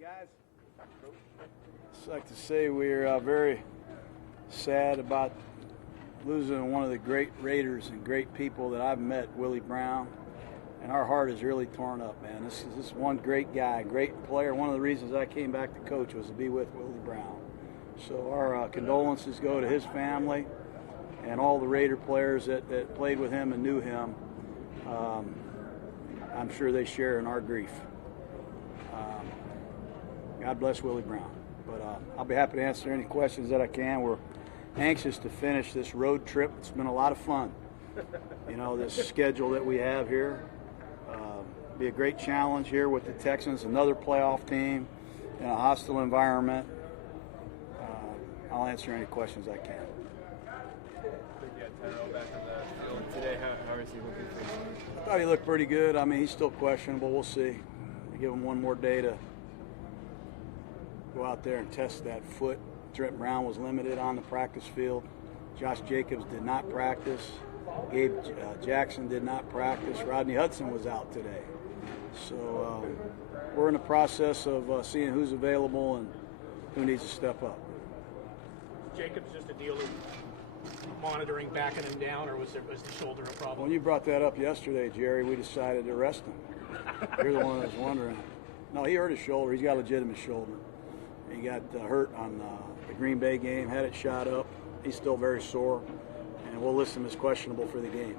guys. I'd like to say we're very sad about losing one of the great Raiders and great people that I've met, Willie Brown, and our heart is really torn up, man. This is one great guy, great player. One of the reasons I came back to coach was to be with Willie Brown. So our condolences go to his family and all the Raider players that played with him and knew him. I'm sure they share in our grief. God bless Willie Brown. But I'll be happy to answer any questions that I can. We're anxious to finish this road trip. It's been a lot of fun. You know, this schedule that we have here. Be a great challenge here with the Texans, another playoff team in a hostile environment. I'll answer any questions I can. Back on the field today. How is he looking for you? I thought he looked pretty good. I mean, he's still questionable. We'll see. Give him one more day to go out there and test that foot. Trent Brown was limited on the practice field. Josh Jacobs did not practice. Gabe Jackson did not practice. Rodney Hudson was out today. So we're in the process of seeing who's available and who needs to step up. Jacobs just a deal of monitoring, backing him down, or was the shoulder a problem? When you brought that up yesterday, Jerry, we decided to rest him. You're the one that was wondering. No, he hurt his shoulder. He's got a legitimate shoulder. He got hurt on the Green Bay game, had it shot up. He's still very sore, and we'll list him as questionable for the game.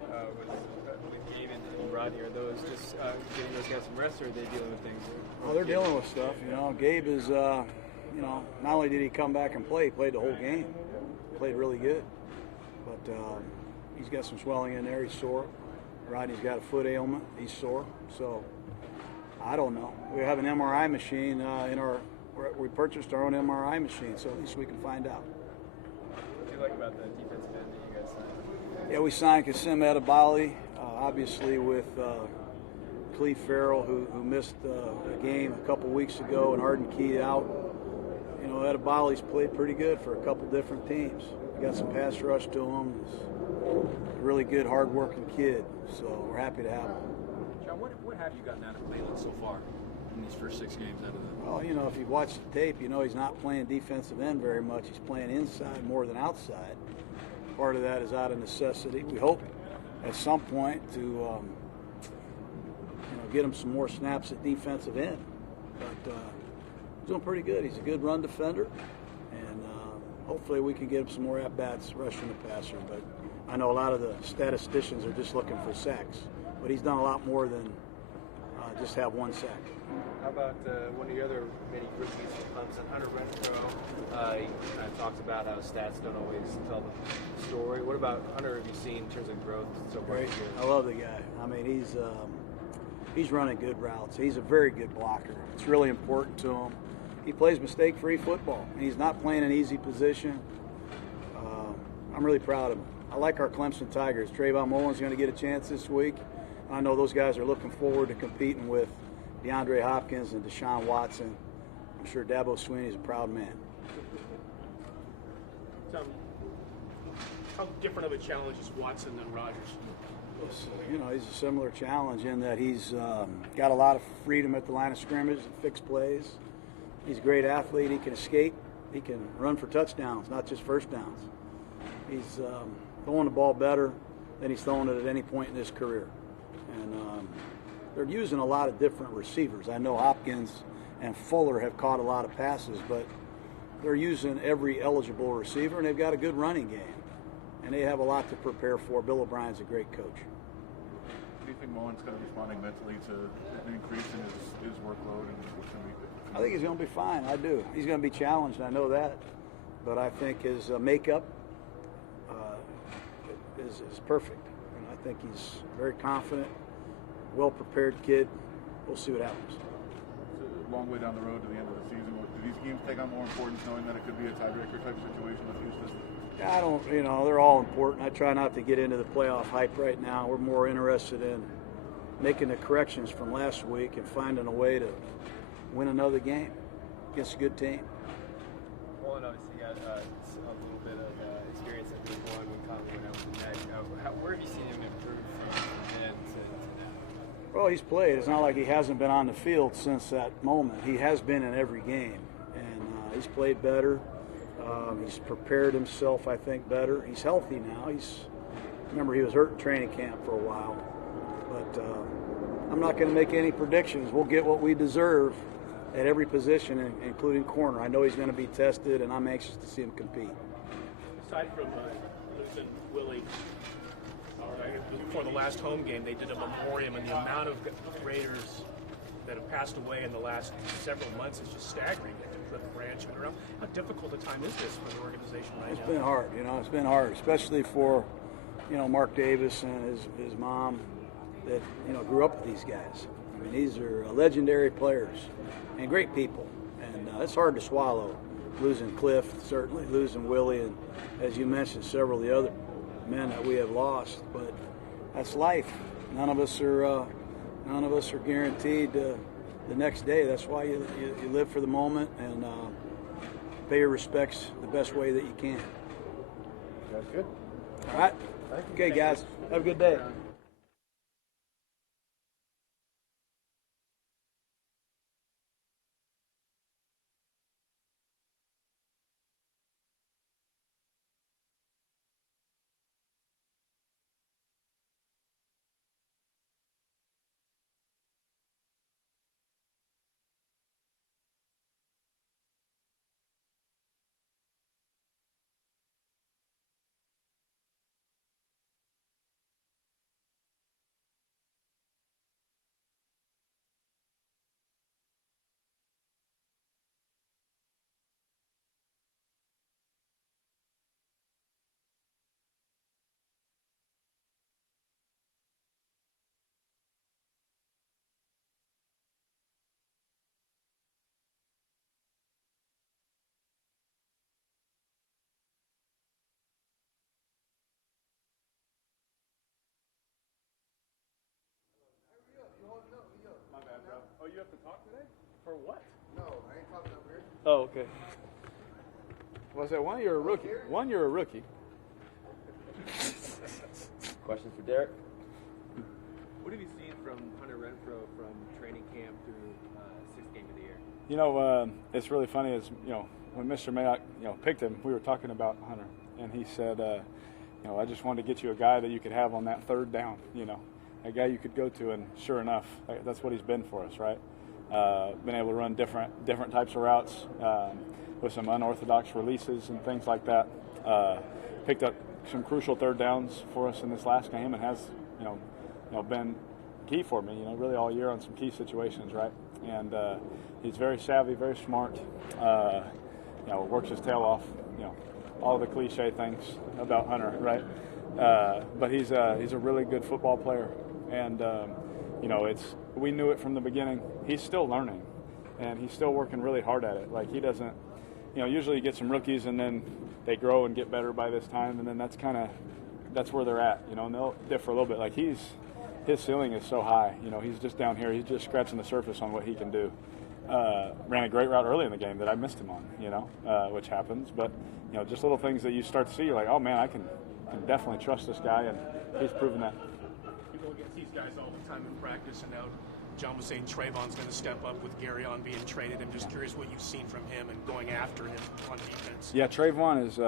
With Gabe and Rodney, are those just getting those guys some rest, or are they dealing with things? Well, they're dealing with stuff. You know, Gabe is, you know, not only did he come back and play, he played the whole game. Played really good. But he's got some swelling in there. He's sore. Rodney's got a foot ailment. He's sore. So I don't know. We have an MRI machine we purchased our own MRI machine, so at least we can find out. What do you like about the defensive end that you guys signed? Yeah, we signed Kasim Edebali, obviously with Calif who missed a game a couple weeks ago, and Arden Key out. You know, Edebali's played pretty good for a couple different teams. We got some pass rush to him. He's a really good, hard-working kid, so we're happy to have him. John, what have you gotten out of Leyland so far in these first 6 games out of them? Well, you know, if you watch the tape, you know he's not playing defensive end very much. He's playing inside more than outside. Part of that is out of necessity. We hope at some point to get him some more snaps at defensive end. But he's doing pretty good. He's a good run defender, and hopefully we can get him some more at-bats rushing the passer. But I know a lot of the statisticians are just looking for sacks, but he's done a lot more than just have one sack. How about one of the other many rookies from Clemson, Hunter Renfrow? He kind of talks about how stats don't always tell the story. What about Hunter have you seen in terms of growth so far? Great. I love the guy. I mean, he's running good routes. He's a very good blocker. It's really important to him. He plays mistake-free football. He's not playing an easy position. I'm really proud of him. I like our Clemson Tigers. Trayvon Mullen's going to get a chance this week. I know those guys are looking forward to competing with DeAndre Hopkins and Deshaun Watson. I'm sure Dabo Swinney's a proud man. How different of a challenge is Watson than Rodgers? You know, he's a similar challenge in that he's got a lot of freedom at the line of scrimmage and fix plays. He's a great athlete. He can escape. He can run for touchdowns, not just first downs. He's throwing the ball better than he's thrown it at any point in his career. And they're using a lot of different receivers. I know Hopkins and Fuller have caught a lot of passes, but they're using every eligible receiver, and they've got a good running game. And they have a lot to prepare for. Bill O'Brien's a great coach. Do you think Mullen's going to be responding mentally to an increase in his workload? And what's going to be I think he's going to be fine. I do. He's going to be challenged. I know that. But I think his makeup is perfect. And I think he's very confident, well-prepared kid. We'll see what happens. It's a long way down the road to the end of the season. Do these games take on more importance knowing that it could be a tiebreaker type situation with Houston? I don't, they're all important. I try not to get into the playoff hype right now. We're more interested in making the corrections from last week and finding a way to win another game against a good team. Well, and obviously you got a little bit of experience at week 1 when Conley went out with the neck. Where have you seen him improve from then to now? Well, he's played. It's not like he hasn't been on the field since that moment. He has been in every game, and he's played better. He's prepared himself, I think, better. He's healthy now. Remember, he was hurt in training camp for a while. But I'm not going to make any predictions. We'll get what we deserve at every position, including corner. I know he's going to be tested, and I'm anxious to see him compete. Aside from losing Willie, before the last home game, they did a memoriam, and the amount of Raiders that have passed away in the last several months is just staggering. They had to put a branch around. How difficult a time is this for the organization right now? It's been hard, it's been hard, especially for, Mark Davis and his mom that, grew up with these guys. I mean, these are legendary players and great people, and it's hard to swallow, losing Calif, certainly, losing Willie, and as you mentioned, several of the other men that we have lost, but that's life. None of us are guaranteed the next day. That's why you live for the moment and pay your respects the best way that you can. That's good. All right. Okay, guys. Have a good day. My bad, bro. Oh, you have to talk today? For what? No, I ain't talking over here. Oh, okay. Well, I said, one, you're a rookie. One, you're a rookie. Questions for Derek? What have you seen from Hunter Renfrow from training camp through sixth game of the year? It's really funny. When Mr. Mayock, picked him, we were talking about Hunter, and he said, I just wanted to get you a guy that you could have on that third down. A guy you could go to, and sure enough, that's what he's been for us, right? Been able to run different types of routes with some unorthodox releases and things like that. Picked up some crucial third downs for us in this last game, and has been key for me, really all year on some key situations, right? And he's very savvy, very smart. Works his tail off. All the cliche things about Hunter, right? But he's a really good football player, and we knew it from the beginning. He's still learning, and he's still working really hard at it. Like, he doesn't, usually you get some rookies and then they grow and get better by this time, and then that's where they're at, and they'll differ a little bit. Like, his ceiling is so high, he's just down here. He's just scratching the surface on what he can do. Ran a great route early in the game that I missed him on, which happens. But, just little things that you start to see, you're like, oh man, I can definitely trust this guy, and he's proven that. You go against these guys all the time in practice, and now John was saying Trayvon's going to step up with Gary on being traded. I'm just curious what you've seen from him and going after him on defense. Yeah, Trayvon is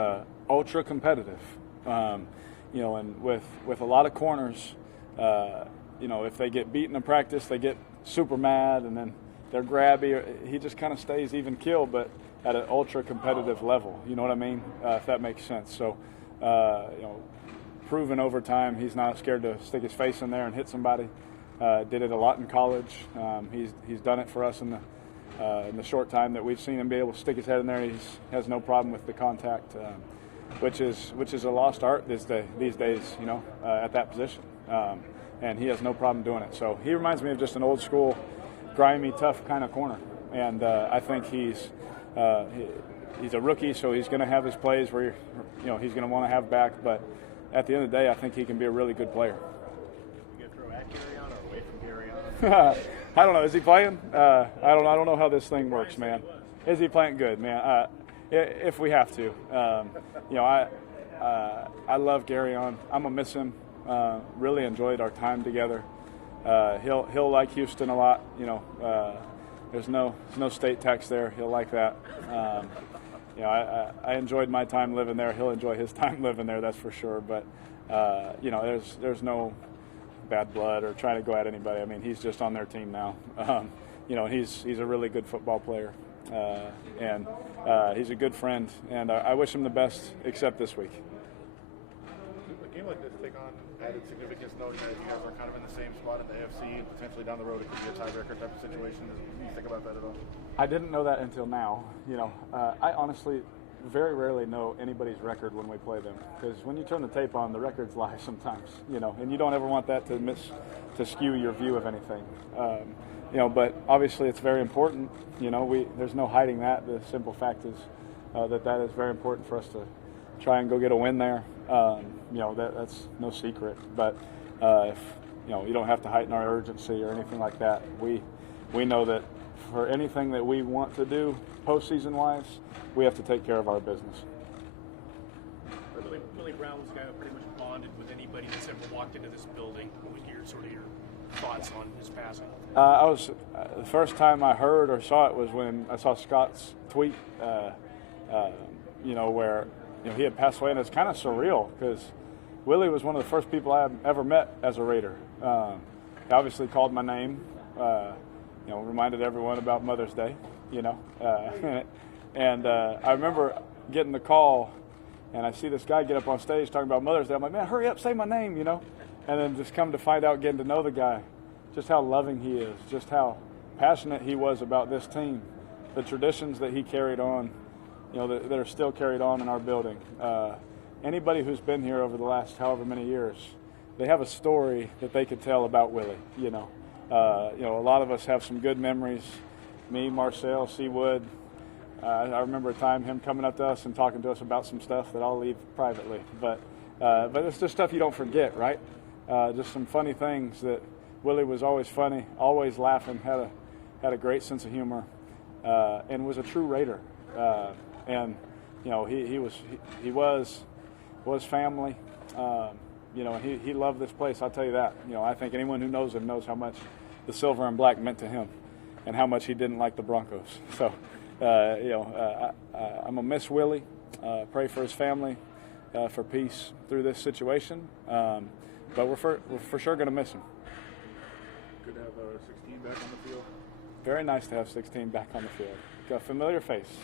ultra competitive, and with a lot of corners, if they get beaten in practice, they get super mad, and then they're grabby. He just kind of stays even keel, but at an ultra competitive level. You know what I mean? If that makes sense. So, proven over time, he's not scared to stick his face in there and hit somebody. Did it a lot in college. He's done it for us in the short time that we've seen him be able to stick his head in there. He has no problem with the contact, which is a lost art these days. At that position, and he has no problem doing it. So he reminds me of just an old school, grimy, tough kind of corner. And I think he's a rookie, so he's going to have his plays where he's going to want to have back. But at the end of the day, I think he can be a really good player. You going to throw at Gary on or away from Gary on? I don't know. Is he playing? I don't know how this thing works, man. Is he playing good, man? If we have to, I love Gary on. I'm gonna miss him. Really enjoyed our time together. He'll like Houston a lot. You know, there's no state tax there. He'll like that. You know, I enjoyed my time living there. He'll enjoy his time living there, that's for sure. But you know, there's no bad blood or trying to go at anybody. I mean, he's just on their team now. You know, he's a really good football player, and he's a good friend. And I wish him the best, except this week. A game like this take on added significance, knowing that you guys are kind of in the same spot in the AFC, and potentially down the road it could be a tiebreaker type of situation. Do you think about that at all? I didn't know that until now. You know, I honestly very rarely know anybody's record when we play them, because when you turn the tape on, the records lie sometimes. You know, and you don't ever want that to skew your view of anything. You know, but obviously it's very important. You know, there's no hiding that. The simple fact is that is very important for us to try and go get a win there. You know, that's no secret. But if you know, you don't have to heighten our urgency or anything like that. We know that for anything that we want to do postseason wise, we have to take care of our business. Willie Brown was a guy who pretty much bonded with anybody that's ever walked into this building. What was your thoughts on his passing? The first time I heard or saw it was when I saw Scott's tweet. You know, where he had passed away, and it's kind of surreal because Willie was one of the first people I ever met as a Raider. He obviously called my name. You know, reminded everyone about Mother's Day. You know, and I remember getting the call, and I see this guy get up on stage talking about Mother's Day. I'm like, man, hurry up, say my name, you know. And then just come to find out, getting to know the guy, just how loving he is, just how passionate he was about this team, the traditions that he carried on, you know, that are still carried on in our building. Anybody who's been here over the last however many years, they have a story that they could tell about Willie. You know, a lot of us have some good memories. Me, Marcel, Seawood. I remember a time him coming up to us and talking to us about some stuff that I'll leave privately. But it's just stuff you don't forget, right? Just some funny things that Willie was always funny, always laughing, had a great sense of humor, and was a true Raider. And you know, he was family. You know, he loved this place. I'll tell you that. You know, I think anyone who knows him knows how much the silver and black meant to him, and how much he didn't like the Broncos. So, you know, I'm gonna miss Willie. Pray for his family, for peace through this situation. But we're for sure gonna miss him. Good to have 16 back on the field. Very nice to have 16 back on the field. Got a familiar face.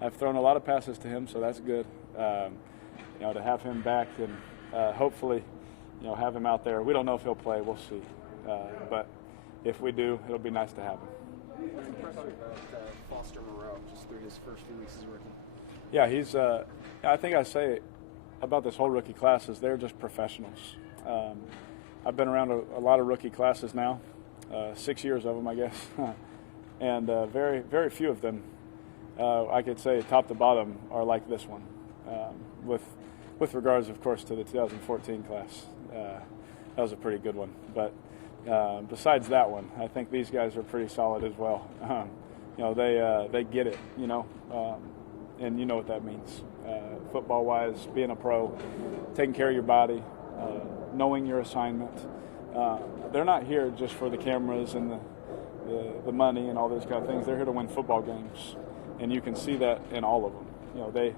I've thrown a lot of passes to him, so that's good. You know, to have him back and hopefully, you know, have him out there. We don't know if he'll play. We'll see. But if we do, it'll be nice to have him. What's impressive about Foster Moreau just through his first few weeks as a rookie? Yeah, he's. I think I say about this whole rookie class is they're just professionals. I've been around a lot of rookie classes now, 6 years of them, I guess, and very, very few of them, I could say, top to bottom, are like this one. With regards, of course, to the 2014 class, that was a pretty good one. But besides that one, I think these guys are pretty solid as well. You know, they get it. You know, and you know what that means. Football-wise, being a pro, taking care of your body, knowing your assignment. They're not here just for the cameras and the money and all those kind of things. They're here to win football games, and you can see that in all of them. You know,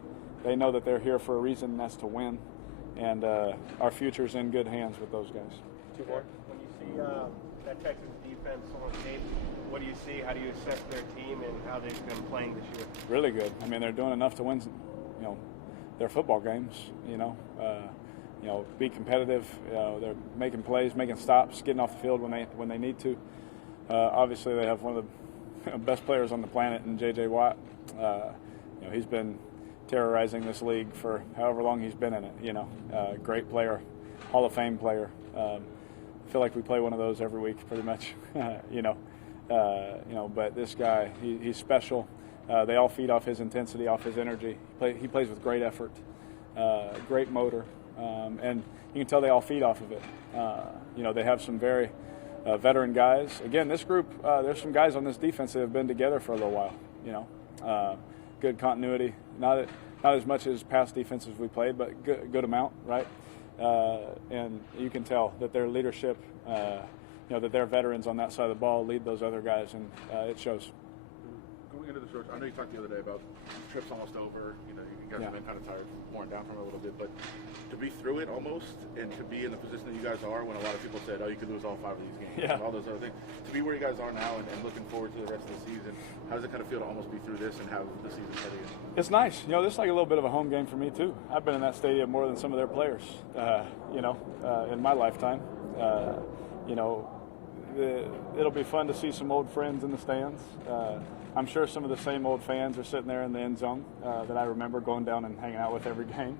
they know that they're here for a reason, and that's to win. And our future's in good hands with those guys. Two more. When you see that Texas defense on tape, what do you see? How do you assess their team and how they've been playing this year? Really good. I mean, they're doing enough to win, you know, their football games. You know, be competitive. They're making plays, making stops, getting off the field when they need to. Obviously, they have one of the best players on the planet in J.J. Watt. You know, he's been terrorizing this league for however long he's been in it. You know, great player, Hall of Fame player. I feel like we play one of those every week, pretty much. You know, but this guy, he's special. They all feed off his intensity, off his energy. He plays with great effort, great motor, and you can tell they all feed off of it. You know, they have some very veteran guys. Again, this group, there's some guys on this defense that have been together for a little while. You know, good continuity. Not as much as past defenses we played, but good amount, right? And you can tell that their leadership that they're veterans on that side of the ball, lead those other guys, and it shows. Going into the short, I know you talked the other day about trips almost over. You guys have been kind of tired, worn down from it a little bit, but to be through it almost, and to be in the position that you guys are, when a lot of people said, "Oh, you could lose all 5 of these games," and all those other things, to be where you guys are now and looking forward to the rest of the season, how does it kind of feel to almost be through this and have the season heading in? It's nice. This is like a little bit of a home game for me too. I've been in that stadium more than some of their players, in my lifetime. It'll be fun to see some old friends in the stands. I'm sure some of the same old fans are sitting there in the end zone that I remember going down and hanging out with every game.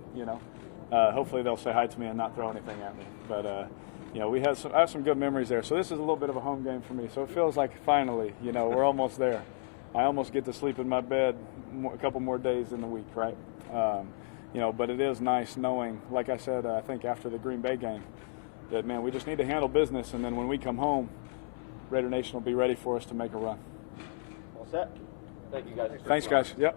Hopefully they'll say hi to me and not throw anything at me. But I have some good memories there. So this is a little bit of a home game for me. So it feels like finally, we're almost there. I almost get to sleep in my bed a couple more days in the week, right? But it is nice knowing, like I said, I think after the Green Bay game, that, man, we just need to handle business, and then when we come home, Raider Nation will be ready for us to make a run. All set. Thank you, guys. Thanks, guys. Yep.